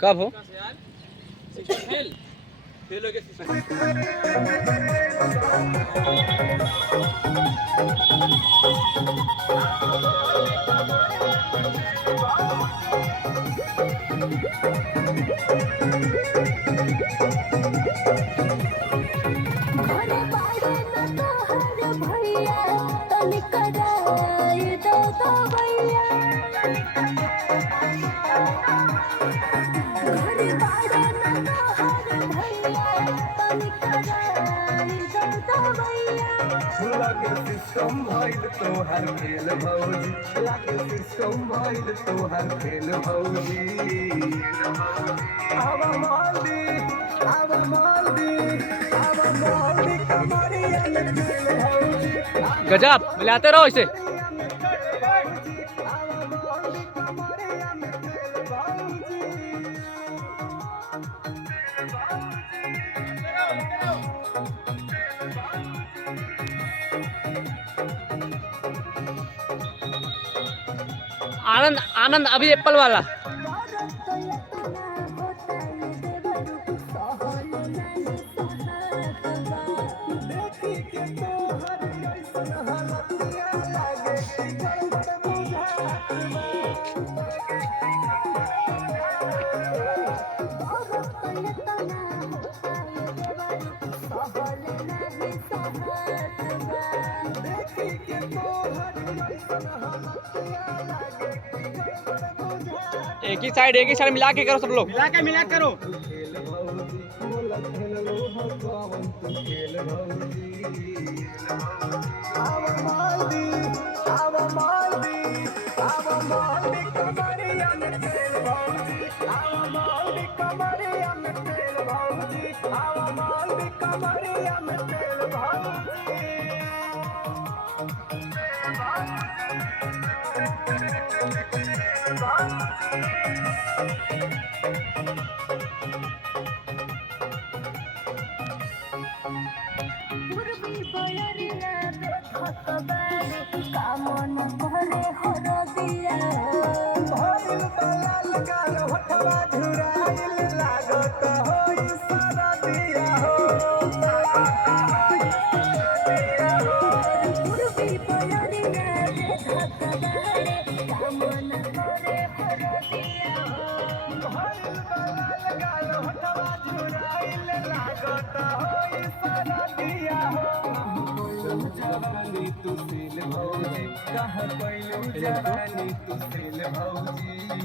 कब हो fail fail हो गया तोहर खेल भौजी लागे सिस्टम भइल तोहर खेल भौजी अब मालदी कमरिया में खेल भौजी गजब मिलाते रहो इसे। आनंद आनंद अभी एप्पल वाला एक ही साइड मिला के करो सब लोग मिला करो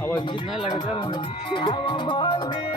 अब कितना लगता है